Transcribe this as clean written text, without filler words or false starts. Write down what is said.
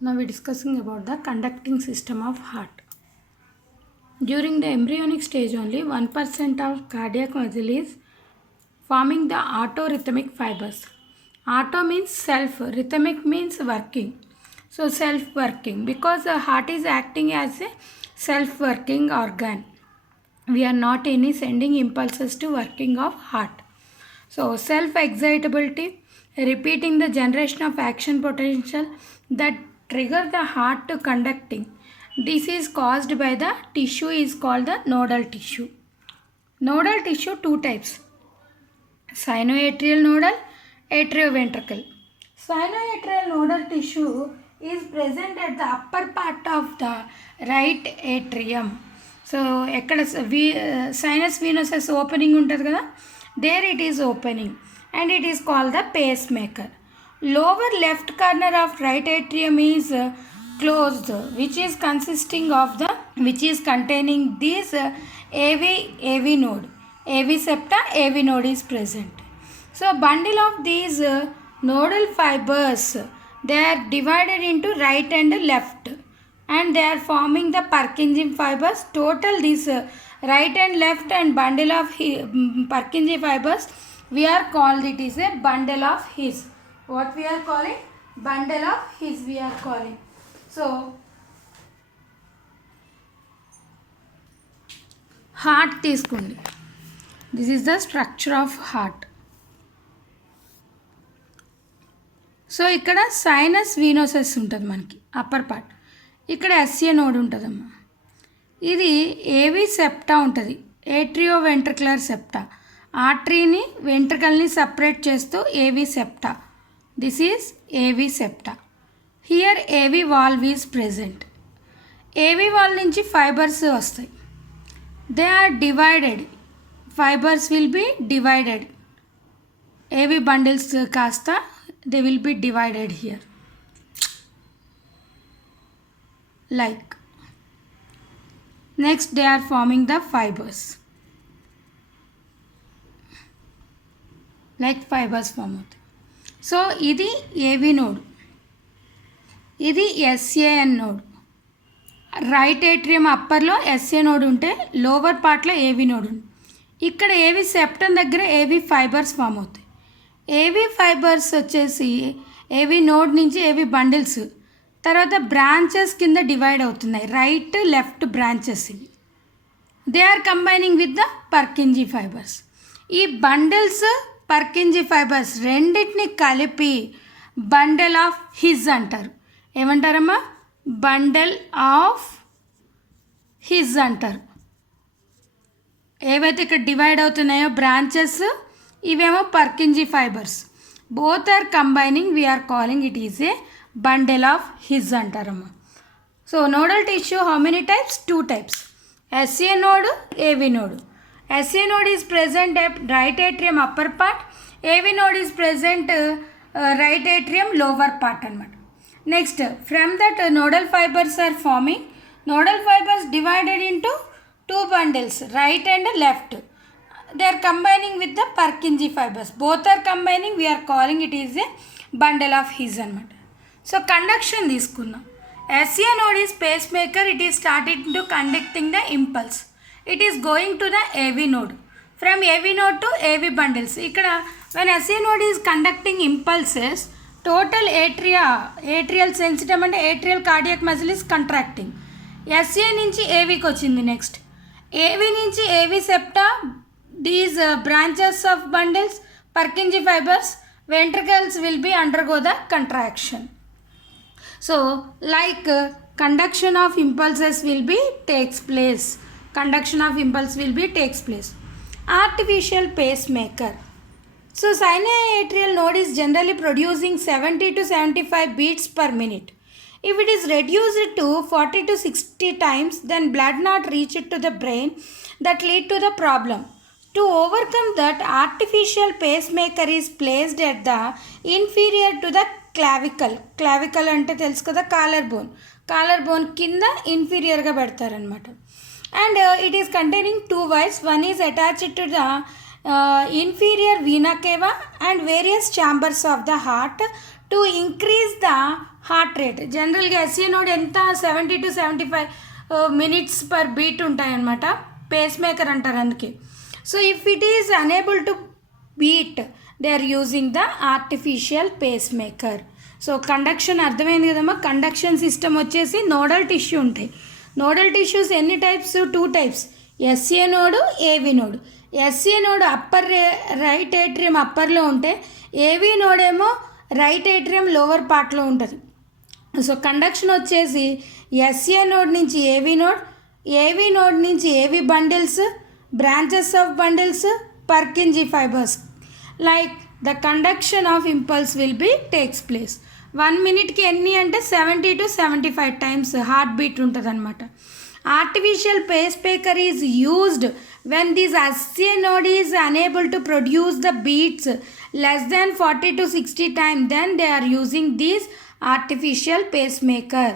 Now we are discussing about the conducting system of heart. During the embryonic stage only 1% of cardiac muscle is forming the autorhythmic fibers. Auto means self, rhythmic means working. So self-working, because the heart is acting as a self-working organ. We are not any sending impulses to working of heart. So self-excitability, repeating the generation of action potential that trigger the heart to conducting. This is caused by the tissue is called the nodal tissue. Nodal tissue two types: sinoatrial nodal, atrioventricle. Sinoatrial nodal tissue is present at the upper part of the right atrium. So ఎక్కడ sinus venous opening ఉంటుంది కదా, there it is opening and it is called the pacemaker. Lower left corner of right atrium is closed, which is containing this AV node. AV septa, AV node is present. So bundle of these nodal fibers, they are divided into right and left, and they are forming the Purkinje fibers. Total this right and left and bundle of Purkinje fibers, we are called it is a bundle of His. What we are calling? Bundle of His we are calling. So heart తీసుకోండి. This is the structure of heart. So ఇక్కడ sinus venosus ఉంటుంది మనకి upper part. ఇక్కడ SA node ఉంటుందమ్మా. ఇది AV septa ఉంటుంది, atrioventricular septa. ఆర్టరీని వెంట్రికల్ని సపరేట్ చేస్తూ AV septa. This is AV septa. Here AV valve is present. AV valve నుంచి ఫైబర్స్ వస్తాయి. They are divided. Fibres will be divided. AV bundles కాస్త they will be divided here like. Next they are forming the fibers like fibers form అవుతాయి. So ఇది AV node, ఇది SAN node. Right atrium అప్పర్లో SA node ఉంటే lower పార్ట్లో AV node ఉంది. ఇక్కడ ఏవి సెప్టమ్ దగ్గర ఏవి ఫైబర్స్ ఫామ్ అవుతాయి. ఏవి ఫైబర్స్ వచ్చేసి ఏవి నోడ్ నుంచి ఏవి బండిల్స్ తర్వాత బ్రాంచెస్ కింద డివైడ్ అవుతున్నాయి. రైట్ లెఫ్ట్ బ్రాంచెస్ ఇవి. They are combining with the Purkinje fibres. ఈ బండిల్స్ పర్కింజీ ఫైబర్స్ రెండింటిని కలిపి బండల్ ఆఫ్ హిజ్ అంటారు. ఏమంటారమ్మా? బండల్ ఆఫ్ హిజ్ అంటారు. ఏవైతే ఇక్కడ డివైడ్ అవుతున్నాయో బ్రాంచెస్, ఇవేమో Purkinje fibres. Both are combining, we are calling it is a bundle of His అంటారమ్మా. So nodal tissue how many types? Two types, SA node, AV node. SA node is present at right atrium upper part, AV node is present right atrium lower part అనమాట. Next from that nodal fibres are forming. Nodal fibres divided into two bundles, right and left. They are combining with the Purkinje fibers. Both are combining, we are calling it is a bundle of His అనమాట. So conduction తీసుకున్నాం. SA node is pacemaker. It is started to conducting the impulse. It is going to the AV node. From AV node to AV bundles. ఇక్కడ when SA node is conducting impulses, total atrial syncytium అంటే atrial cardiac muscle is contracting. SA నుంచి ఏవికి వచ్చింది. Next AV నుంచి AV septa, these branches of bundles, Purkinje fibers, ventricles will be undergo the contraction. So like conduction of impulses will be takes place. Conduction of impulse will be takes place. Artificial pacemaker. So sinoatrial node is generally producing 70 to 75 beats per minute. If it is reduced to 40 to 60 times, then blood not reach it to the brain, that lead to the problem. To overcome that, artificial pacemaker is placed at the inferior to the clavicle. Clavicle అంటే తెలుసు కదా, collar bone. Collar bone కింద ఇన్ఫీరియర్గా పెడతారనమాట. And it is containing two wires. One is attached to the inferior vena cava and various chambers of the heart to increase the heart rate. జనరల్గా SA node ఎంత 70 to 75 minutes per beat ఉంటాయన్నమాట. Pacemaker అంటారు అందుకే. So if it is unable to beat they are using the artificial pacemaker. So conduction అర్థమైంది కదమ్మా. Conduction system వచ్చేసి nodal tissue ఉంటాయి. Nodal tissues ఎన్ని types? 2 types, SA node, AV node. SA node upper right atrium అప్పర్లో ఉంటే AV నోడేమో right atrium lower పార్ట్లో ఉంటుంది. సో కండక్షన్ వచ్చేసి ఎస్ఏ నోడ్ నుంచి ఏవి నోడ్ నుంచి AV bundles, branches of bundles, Purkinje fibres. Like the conduction of impulse will be takes place. 1 minute ఎన్ని అంటే 70 to 75 times హార్ట్ బీట్ ఉంటుంది అనమాట. Artificial pacemaker is used when this SCA node is unable to produce the beats less than 40 to 60 times, then they are using this artificial pacemaker.